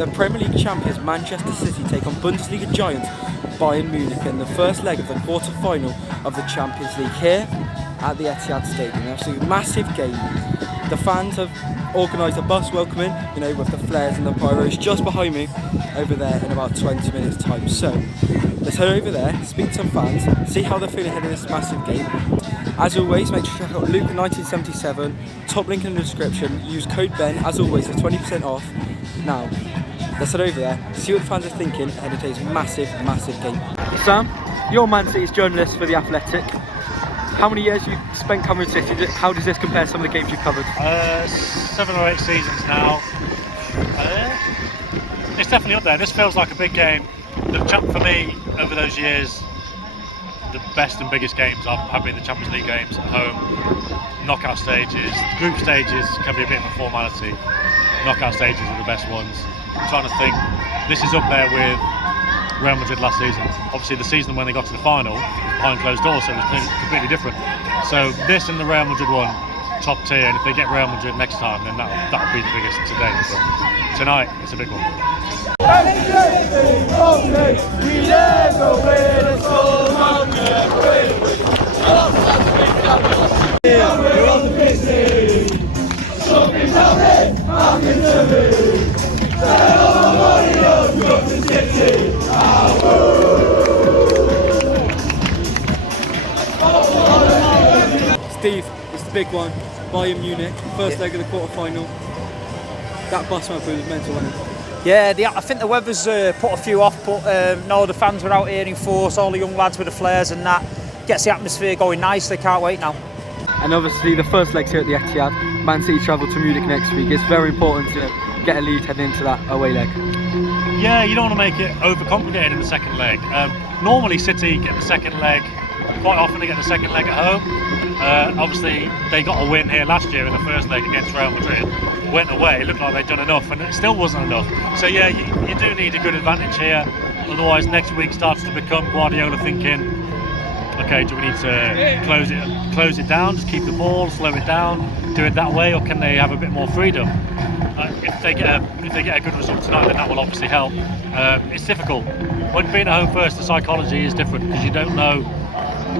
the Premier League champions Manchester City take on Bundesliga giants Bayern Munich in the first leg of the quarter-final of the Champions League here at the Etihad Stadium. It's a massive game. The fans have organised a bus welcoming, with the Flares and the Pyros just behind me over there in about 20 minutes time. So let's head over there, speak to some fans, see how they're feeling ahead of this massive game. As always, make sure to check out Luke1977, top link in the description. Use code BEN as always for 20% off. Now, let's head over there, see what the fans are thinking ahead of today's massive game. Sam, you're Man City's journalist for The Athletic. How many years you spent covering City? How does this compare to some of the games you've covered? 7 or 8 seasons now. It's definitely up there. This feels like a big game. For me, over those years, the best and biggest games have been the Champions League games at home. Knockout stages, group stages can be a bit of a formality. Knockout stages are the best ones. I'm trying to think. This is up there with Real Madrid last season. Obviously the season when they got to the final was behind closed doors, so it was completely different. So this and the Real Madrid one, top tier, and if they get Real Madrid next time, then that'll be the biggest today. But tonight, it's a big one. Steve, it's the big one. Bayern Munich, first leg of the quarter-final. That bus went through was mental, wasn't it? Yeah, I think the weather's put a few off, but no, the fans are out here in force, all the young lads with the flares and that. Gets the atmosphere going nicely, can't wait now. And obviously the first leg's here at the Etihad. Man City travel to Munich next week. It's very important to get a lead heading into that away leg. Yeah, you don't want to make it overcomplicated in the second leg. Normally City get the second leg, quite often they get the second leg at home. Obviously they got a win here last year in the first leg against Real Madrid. Went away, it looked like they'd done enough and it still wasn't enough. So yeah, you do need a good advantage here. Otherwise next week starts to become Guardiola thinking, okay, do we need to close it down, just keep the ball, slow it down, do it that way, or can they have a bit more freedom? If they get a good result tonight, then that will obviously help. It's difficult. When being at home first, the psychology is different because you don't know.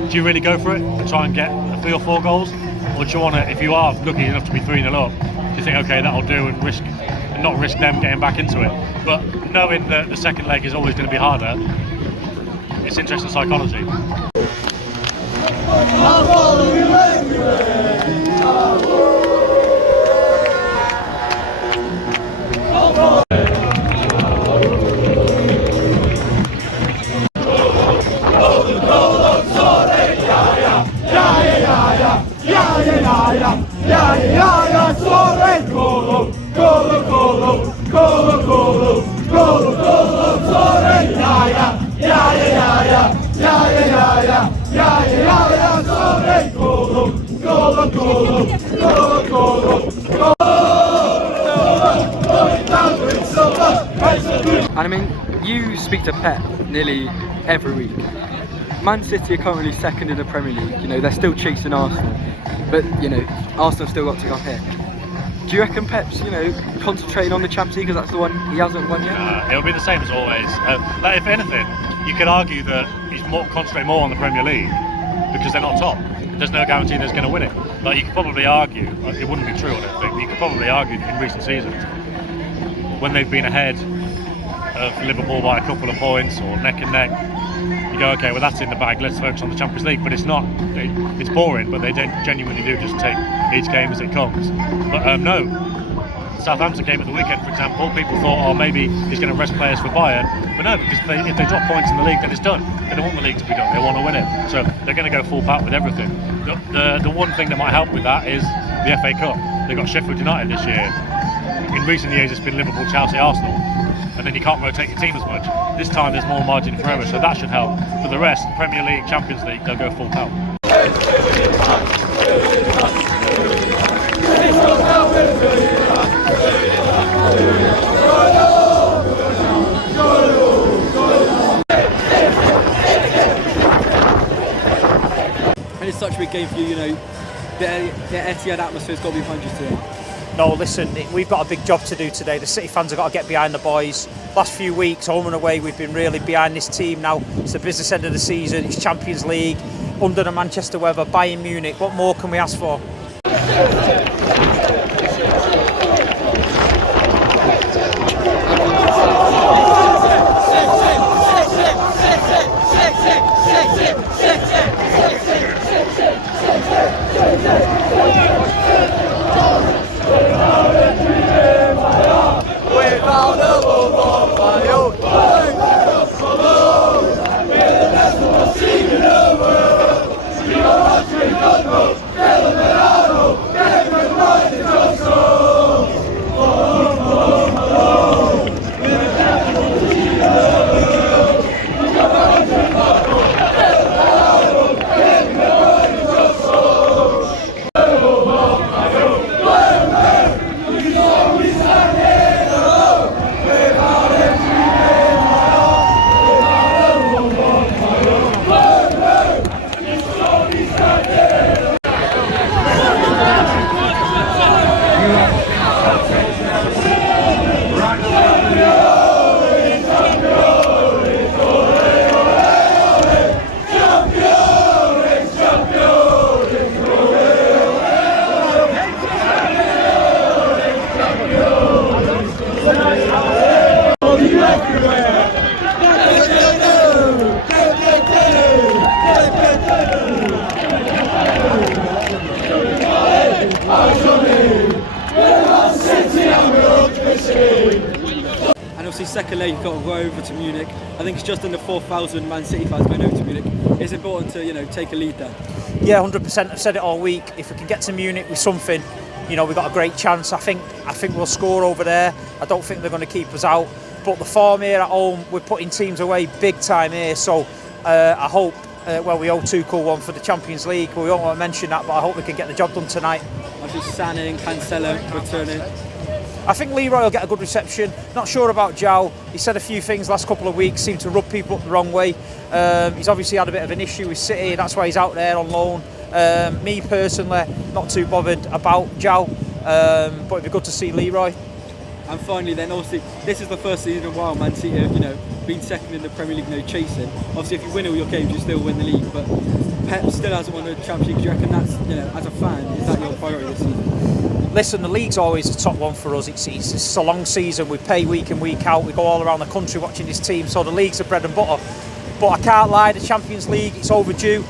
Do you really go for it and try and get 3 or 4 goals, or do you want to? If you are lucky enough to be 3-0 up, do you think, okay, that'll do, and not risk them getting back into it? But knowing that the second leg is always going to be harder, it's interesting psychology. And I mean, you speak to Pep nearly every week. Man City are currently second in the Premier League. They're still chasing Arsenal, but Arsenal still got to go up here. Do you reckon Pep's concentrating on the Champions League because that's the one he hasn't won yet? It'll be the same as always. If anything, you could argue that he's concentrating more on the Premier League because they're not top. There's no guarantee they're going to win it. Like you could probably argue, it wouldn't be true, I don't think, but you could probably argue that in recent seasons when they've been ahead of Liverpool by a couple of points or neck and neck, you go, okay, well that's in the bag, let's focus on the Champions League. But it's not, it's boring, but they genuinely do just take each game as it comes. But no, the Southampton game at the weekend, for example, people thought, oh, maybe he's going to rest players for Bayern, but no, because if they drop points in the league, then it's done. They don't want the league to be done, they want to win it, so they're going to go full pat with everything. The one thing that might help with that is the FA Cup. They got Sheffield United this year. In recent years it's been Liverpool, Chelsea, Arsenal, and then you can't rotate your team as much. This time there's more margin for error, so that should help. For the rest, Premier League, Champions League, they'll go full pelt. And it's such a big game for you, the Etihad atmosphere's got to be behind you today. no, listen, we've got a big job to do today. The City fans have got to get behind the boys. Last few weeks, home and away, we've been really behind this team now. It's the business end of the season, it's Champions League, under the Manchester weather, Bayern Munich. What more can we ask for? And obviously second leg you've got to go over to Munich. I think it's just under 4,000 Man City fans going over to Munich. It's important to, you know, take a lead there. Yeah, 100%. I've said it all week. If we can get to Munich with something, you know, we've got a great chance. I think we'll score over there. I don't think they're going to keep us out. But the form here at home, we're putting teams away big time here. So I hope, well, we owe Tuchel one for the Champions League. We don't want to mention that, but I hope we can get the job done tonight. Obviously Sané and Cancelo returning. I think Leroy will get a good reception. Not sure about João. He said a few things last couple of weeks, seemed to rub people up the wrong way. He's obviously had a bit of an issue with City, that's why he's out there on loan. Me personally, not too bothered about João, but it'd be good to see Leroy. And finally then, obviously, this is the first season in a while Man City have, you know, been second in the Premier League, no chasing. Obviously if you win all your games, you still win the league, but Pep still hasn't won the Champions League. Do you reckon that's, you know, as a fan, is that your priority this season? Listen, the league's always the top one for us. It's a long season. We pay week in, week out. We go all around the country watching this team. So the league's the bread and butter. But I can't lie, the Champions League, it's overdue.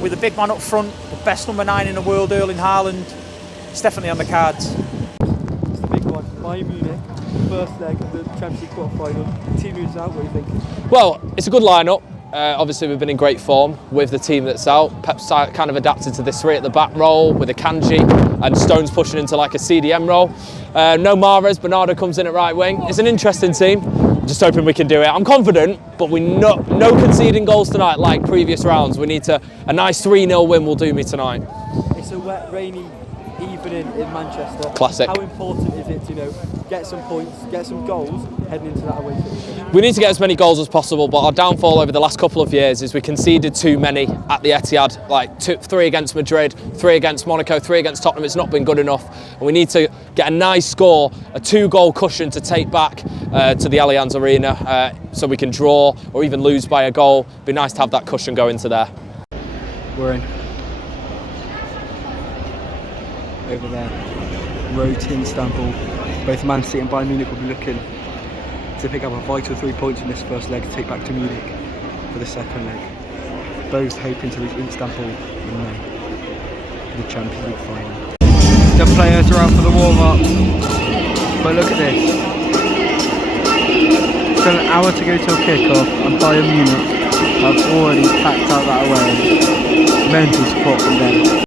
With a big man up front, the best number 9 in the world, Erling Haaland, it's definitely on the cards. It's the big one. Bayern Munich, first leg of the Champions League quarter-final. Team news out, what are you thinking? Well, it's a good lineup. Obviously we've been in great form with the team that's out. Pep's kind of adapted to this 3 at the back role with a Kanji and Stones pushing into like a CDM role. No Mahrez, Bernardo comes in at right wing. It's an interesting team. Just hoping we can do it. I'm confident, but we no conceding goals tonight like previous rounds. We need a nice 3-0 win will do me tonight. It's a wet, rainy evening in Manchester. Classic. How important is it to, you know, get some points, get some goals heading into that away fixture? We need to get as many goals as possible, but our downfall over the last couple of years is we conceded too many at the Etihad, like 3 against Madrid, 3 against Monaco, 3 against Tottenham. It's not been good enough. And we need to get a nice score, a 2-goal cushion to take back to the Allianz Arena so we can draw or even lose by a goal. It'd be nice to have that cushion go into there. We're in. Over there, road to Istanbul. Both Man City and Bayern Munich will be looking to pick up a vital 3 points in this first leg to take back to Munich for the second leg. Both hoping to reach Istanbul in May for the Champions League final. The players are out for the warm-up, but look at this. Still an hour to go till kick-off and Bayern Munich have already packed out that away. Mental support from them.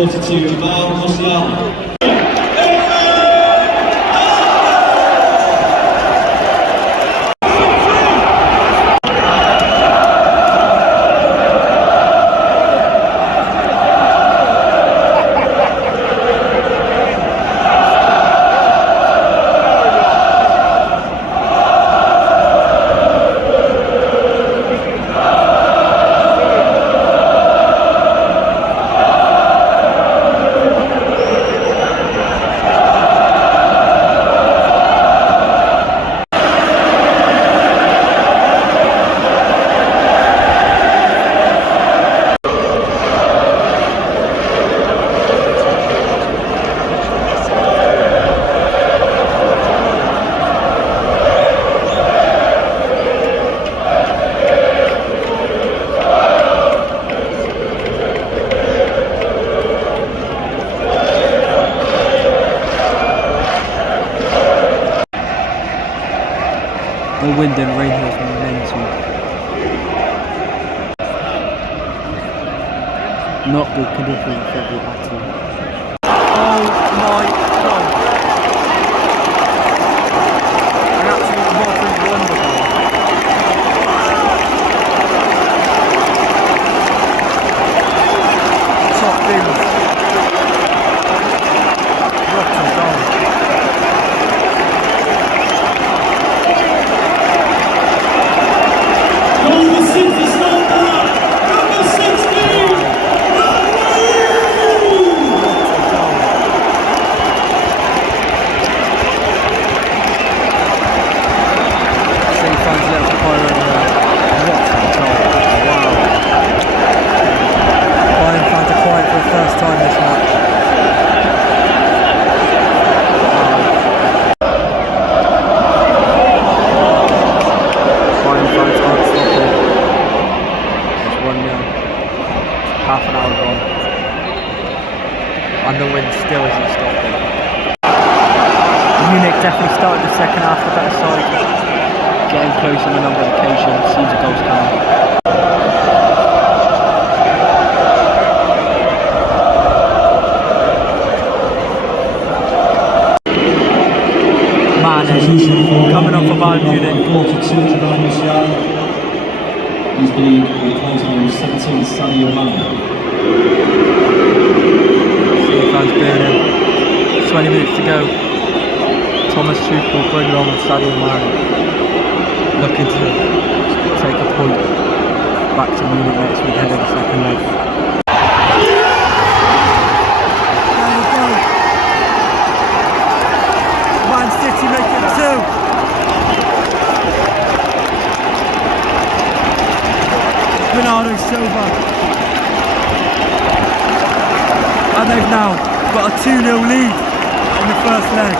42, Musiala. The wind and rain here is mental. Not good conditions for the battle. Oh my god! An absolute modern wondergoal. Top bins. What a goal. Half an hour gone, and the wind still isn't stopping. Munich definitely started the second half the better side, getting close on a number of occasions. Seems a goal's coming. Mane coming up for Bayern Munich. 42 to Musiala. He's been replaced by 17 Sadio Mane. Fans burning. 20 minutes to go. Thomas Tuchel bringing on with Sadio Mane, looking to take a point back to Munich next week ahead of the second leg. There we go. Man City make it 2. Bernardo Silva, and they've now got a 2-0 lead in the first leg.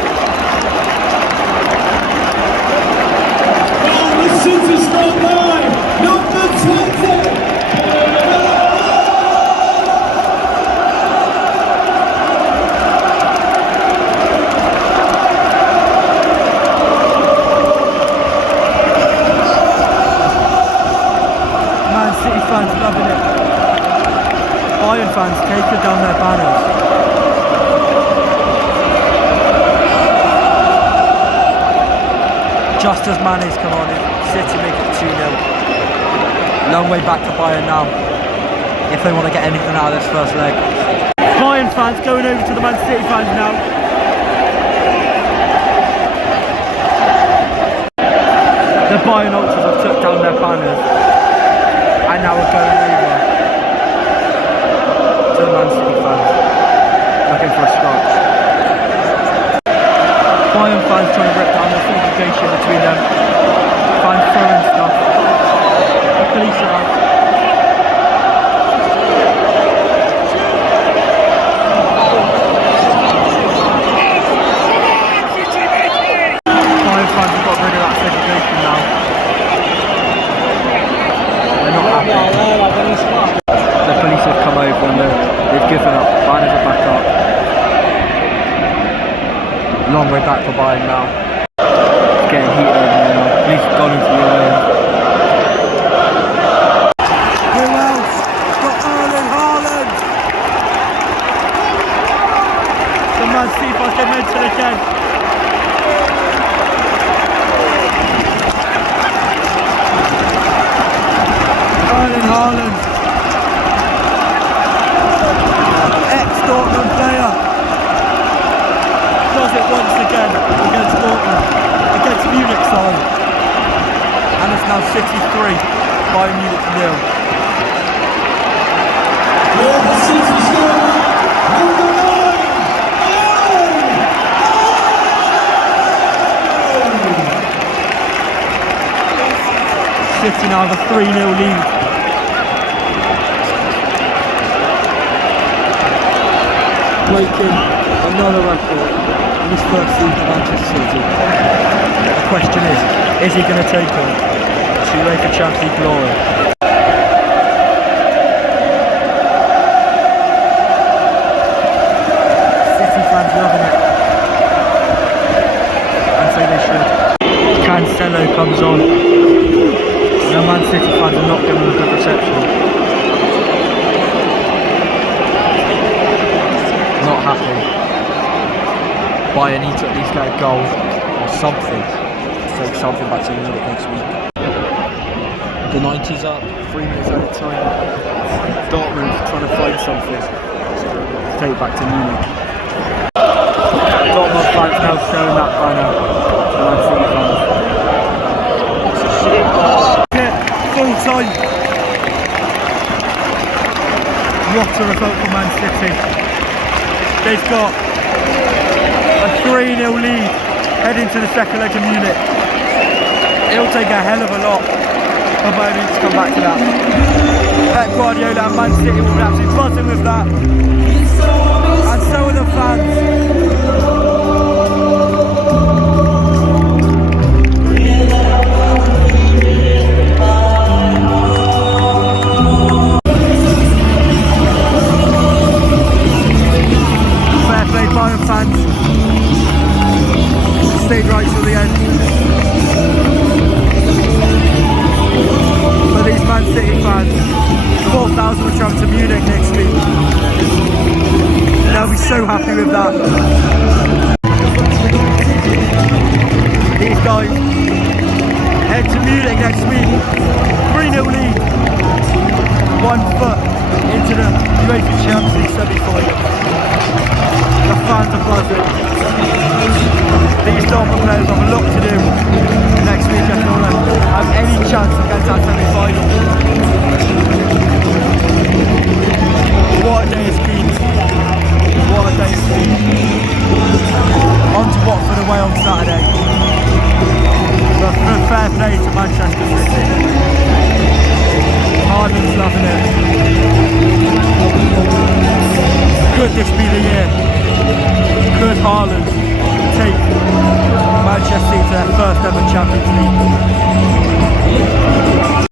Oh, the City's gone live, number 20. City fans loving it. Bayern fans taking down their banners. Just as Mane's come on in, City make it 2-0. Long way back to Bayern now, if they want to get anything out of this first leg. Bayern fans going over to the Man City fans now. The Bayern Ultras have took down their banners. And now we're going over to the Man City fans, looking for a start. Bayern fans trying to rip down the segregation between them, fans throwing stuff, the police are out. Bayern fans have got rid of that segregation now. The police have come over and they've given up. Banners are back up. Long way back for Bayern now. It's getting heated over there now. Police have gone into the lane. Who else? Got Haaland! now City 3, Bayern Munich 0. City now have a 3-0 lead. Breaking another record in his first season at Manchester City. The question is he going to take them to UEFA Champions League glory? City fans loving it, and so they should. Cancelo comes on. The Man City fans are not giving him a good reception. Not happy. Bayern need to at least get a goal or something to take something back to Munich next week. The 90's up, 3 minutes out of time. Dortmund trying to find something to take back to Munich. Dortmund fans now showing that banner to Man City fans. Full time. What a result for Man City. They've got a 3-0 lead heading to the second leg of Munich. It'll take a hell of a lot for Bayern Munich to come back to that. Pep Guardiola and Man City will be absolutely buzzing with that. And so are the fans. Bayern fans stayed right till the end. For these Man City fans, 4,000 will travel to Munich next week. They'll be so happy with that. These guys head to Munich next week. 3-0 lead. 1 foot into the UEFA Champions League semi-final. The fans are buzzing. These Dortmund players have a lot to do next week if they want to have any chance to get to that semi-final. What a day it's been. What a day it's been. On to Watford away on Saturday. But fair play to Manchester City. Haaland's loving it. Could this be the year? Could Haaland take Manchester City to their first ever Champions League?